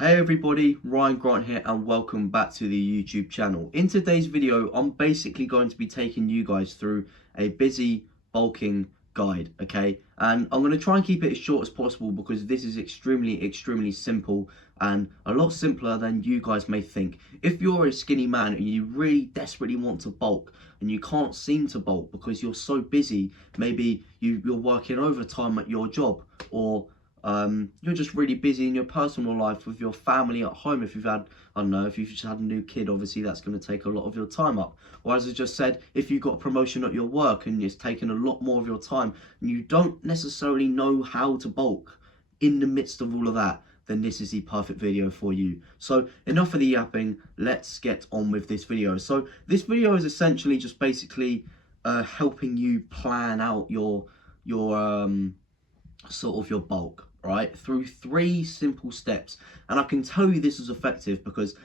Hey everybody, Ryan Grant here and welcome back to the YouTube channel. In today's video, I'm basically going to be taking you guys through a busy bulking guide, okay? And I'm going to try and keep it as short as possible because this is extremely simple and a lot simpler than you guys may think. If you're a skinny man and you really desperately want to bulk and you can't seem to bulk because you're so busy, maybe you're working overtime at your job, or you're just really busy in your personal life with your family at home. If you've had, I don't know, if you've just had a new kid, obviously that's going to take a lot of your time up. Or as I just said, if you got a promotion at your work and it's taking a lot more of your time and you don't necessarily know how to bulk in the midst of all of that, then this is the perfect video for you. So enough of the yapping, let's get on with this video. So this video is essentially just basically helping you plan out your sort of your bulk, right, through 3 simple steps. And I can tell you this is effective because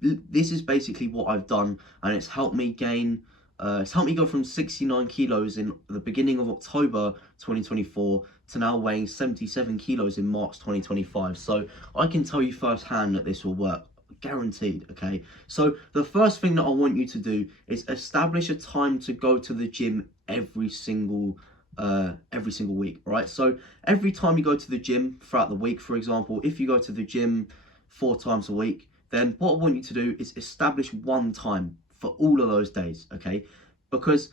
this is basically what I've done, and it's helped me go from 69 kilos in the beginning of October 2024 to now weighing 77 kilos in March 2025. So I can tell you firsthand that this will work, guaranteed. Okay, so the first thing that I want you to do is establish a time to go to the gym every single week, right? So every time you go to the gym throughout the week, for example, if you go to the gym 4 times a week, then what I want you to do is establish one time for all of those days, okay? Because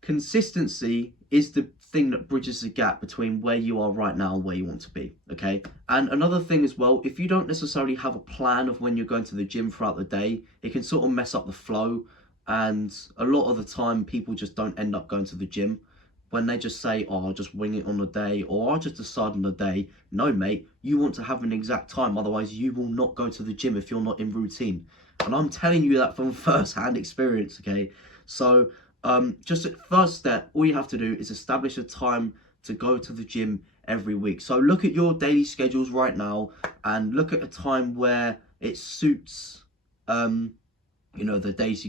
consistency is the thing that bridges the gap between where you are right now and where you want to be, okay? And another thing as well, if you don't necessarily have a plan of when you're going to the gym throughout the day, it can sort of mess up the flow, and a lot of the time people just don't end up going to the gym when they just say, oh, I'll just wing it on the day, or I'll just decide on the day. No, mate, you want to have an exact time, otherwise you will not go to the gym if you're not in routine. And I'm telling you that from first-hand experience, okay? So just at first step, all you have to do is establish a time to go to the gym every week. So look at your daily schedules right now and look at a time where it suits the days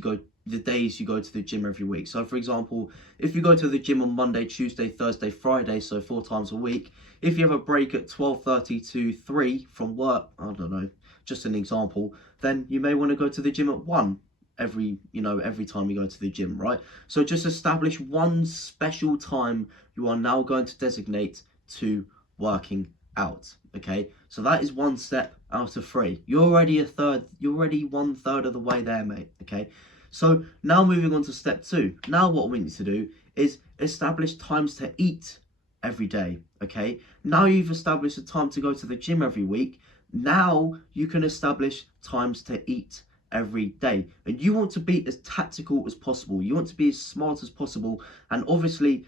you go to the gym every week. So for example, if you go to the gym on Monday, Tuesday, Thursday, Friday, so 4 times a week, if you have a break at 12:30 to 3 from work, I don't know, just an example, then you may want to go to the gym at 1 every time you go to the gym, right? So just establish one special time you are now going to designate to working out, okay? So that is 1 step out of 3. You're already 1/3 of the way there, mate, okay? So now moving on to step 2. Now what we need to do is establish times to eat every day, okay? Now you've established a time to go to the gym every week. Now you can establish times to eat every day. And you want to be as tactical as possible. You want to be as smart as possible. And obviously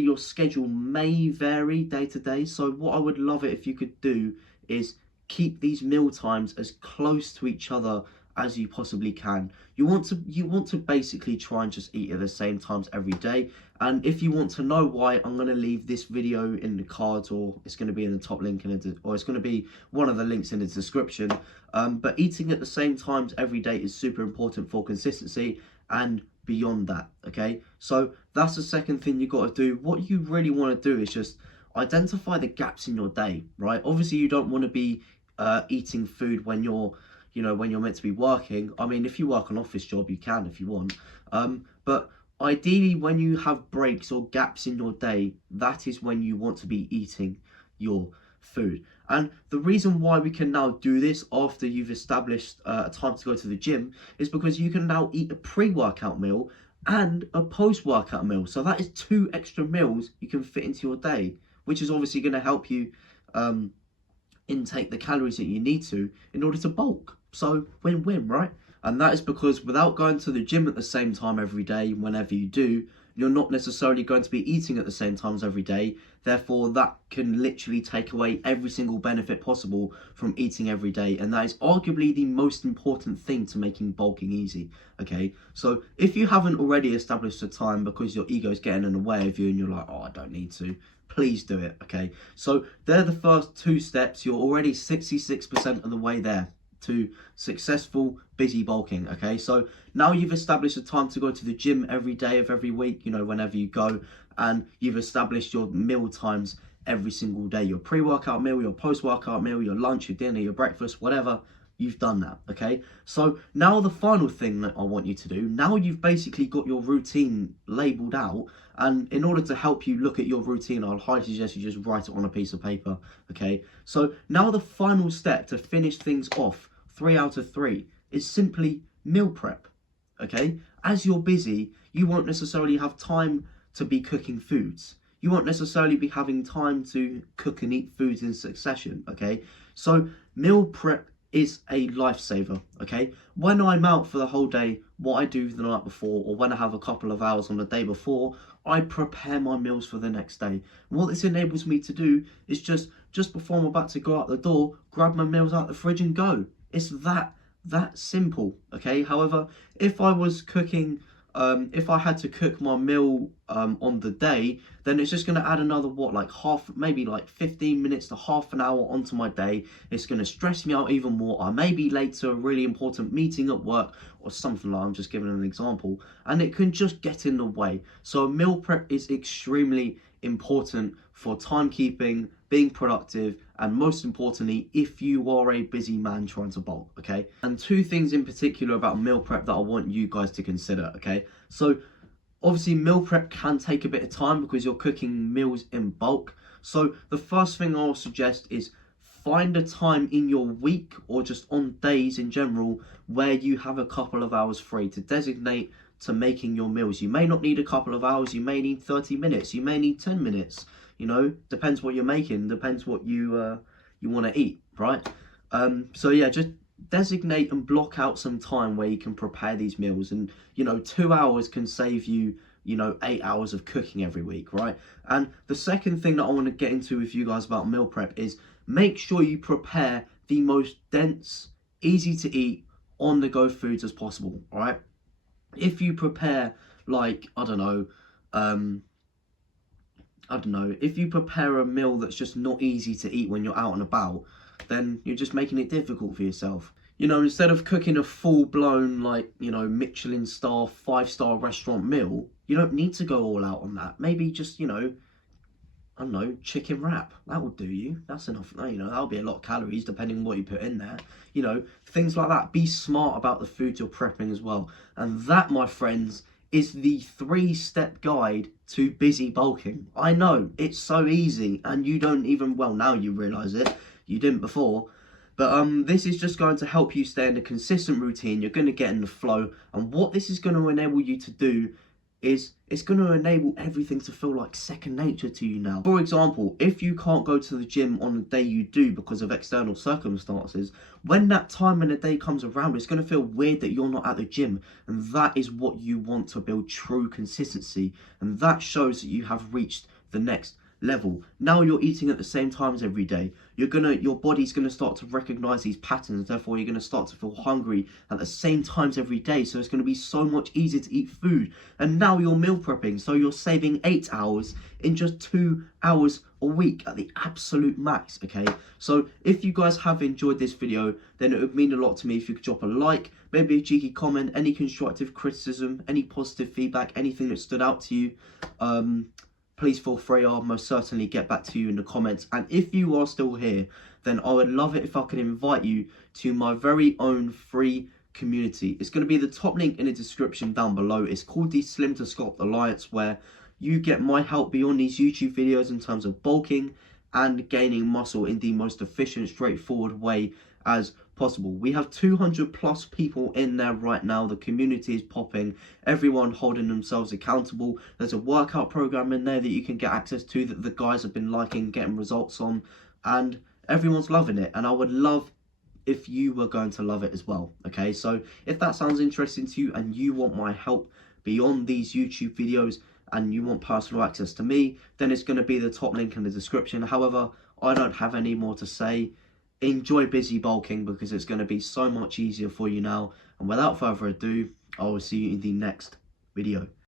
your schedule may vary day to day. So what I would love it if you could do is keep these meal times as close to each other as you possibly can. You want to basically try and just eat at the same times every day. And if you want to know why, I'm going to leave this video in the cards, or it's going to be in the top link or it's going to be one of the links in the description. But eating at the same times every day is super important for consistency and beyond that, okay? So that's the second thing you got to do. What you really want to do is just identify the gaps in your day, right? Obviously you don't want to be eating food when you're meant to be working. I mean, if you work an office job, you can if you want. But ideally, when you have breaks or gaps in your day, that is when you want to be eating your food. And the reason why we can now do this after you've established a time to go to the gym is because you can now eat a pre-workout meal and a post-workout meal. So that is 2 extra meals you can fit into your day, which is obviously going to help you intake the calories that you need to in order to bulk. So win-win, right? And that is because without going to the gym at the same time every day, whenever you do, you're not necessarily going to be eating at the same times every day. Therefore, that can literally take away every single benefit possible from eating every day. And that is arguably the most important thing to making bulking easy, okay? So if you haven't already established a time because your ego's getting in the way of you and you're like, oh, I don't need to, please do it, okay? So they're the first 2 steps. You're already 66% of the way there to successful busy bulking, okay? So now you've established a time to go to the gym every day of every week, whenever you go, and you've established your meal times every single day. Your pre-workout meal, your post-workout meal, your lunch, your dinner, your breakfast, whatever, you've done that, okay? So now the final thing that I want you to do, now you've basically got your routine labeled out, and in order to help you look at your routine, I'll highly suggest you just write it on a piece of paper, okay? So now the final step to finish things off, 3 out of 3, is simply meal prep, okay? As you're busy, you won't necessarily have time to be cooking foods. You won't necessarily be having time to cook and eat foods in succession, okay? So meal prep is a lifesaver, okay? When I'm out for the whole day, what I do the night before, or when I have a couple of hours on the day before, I prepare my meals for the next day. And what this enables me to do is just before I'm about to go out the door, grab my meals out the fridge and go. It's that simple, okay? However, if I was cooking, if I had to cook my meal on the day, then it's just going to add another, maybe like 15 minutes to half an hour onto my day. It's going to stress me out even more. I may be late to a really important meeting at work or something like that. I'm just giving an example, and it can just get in the way. So meal prep is extremely important for timekeeping, being productive, and most importantly, if you are a busy man trying to bulk, okay? And 2 things in particular about meal prep that I want you guys to consider, okay? So obviously meal prep can take a bit of time because you're cooking meals in bulk. So the first thing I'll suggest is find a time in your week or just on days in general where you have a couple of hours free to designate to making your meals. You may not need a couple of hours, you may need 30 minutes, you may need 10 minutes, you know, depends what you're making, depends what you want to eat, right? So yeah, just designate and block out some time where you can prepare these meals, and 2 hours can save you 8 hours of cooking every week, right? And the second thing that I want to get into with you guys about meal prep is make sure you prepare the most dense, easy to eat, on the go foods as possible, all right? If you prepare if you prepare a meal that's just not easy to eat when you're out and about, then you're just making it difficult for yourself. Instead of cooking a full-blown, Michelin star, 5-star restaurant meal, you don't need to go all out on that. Maybe just, I don't know, chicken wrap. That would do you. That's enough. That'll be a lot of calories depending on what you put in there. Things like that. Be smart about the food you're prepping as well. And that, my friends, is the 3-step guide to busy bulking. I know, it's so easy, and you don't even, well, now you realise it. You didn't before. But this is just going to help you stay in a consistent routine. You're going to get in the flow. And what this is going to enable you to do is it's going to enable everything to feel like second nature to you now. For example, if you can't go to the gym on the day you do because of external circumstances, when that time in the day comes around, it's going to feel weird that you're not at the gym. And that is what you want to build true consistency. And that shows that you have reached the next level. Now you're eating at the same times every day. Your body's gonna start to recognize these patterns. Therefore, you're gonna start to feel hungry at the same times every day. So it's gonna be so much easier to eat food. And now you're meal prepping, so you're saving 8 hours in just 2 hours a week at the absolute max. Okay. So if you guys have enjoyed this video, then it would mean a lot to me if you could drop a like, maybe a cheeky comment, any constructive criticism, any positive feedback, anything that stood out to you. Please feel free. I'll most certainly get back to you in the comments. And if you are still here, then I would love it if I could invite you to my very own free community. It's going to be the top link in the description down below. It's called the SlimToSculpt Alliance, where you get my help beyond these YouTube videos in terms of bulking and gaining muscle in the most efficient, straightforward way as possible. We have 200 plus people in there right now. The community is popping, everyone holding themselves accountable. There's a workout program in there that you can get access to that the guys have been liking, getting results on, and everyone's loving it. And I would love if you were going to love it as well. Okay, so if that sounds interesting to you and you want my help beyond these YouTube videos and you want personal access to me, then it's going to be the top link in the description. However, I don't have any more to say. Enjoy busy bulking, because it's going to be so much easier for you now. And without further ado, I will see you in the next video.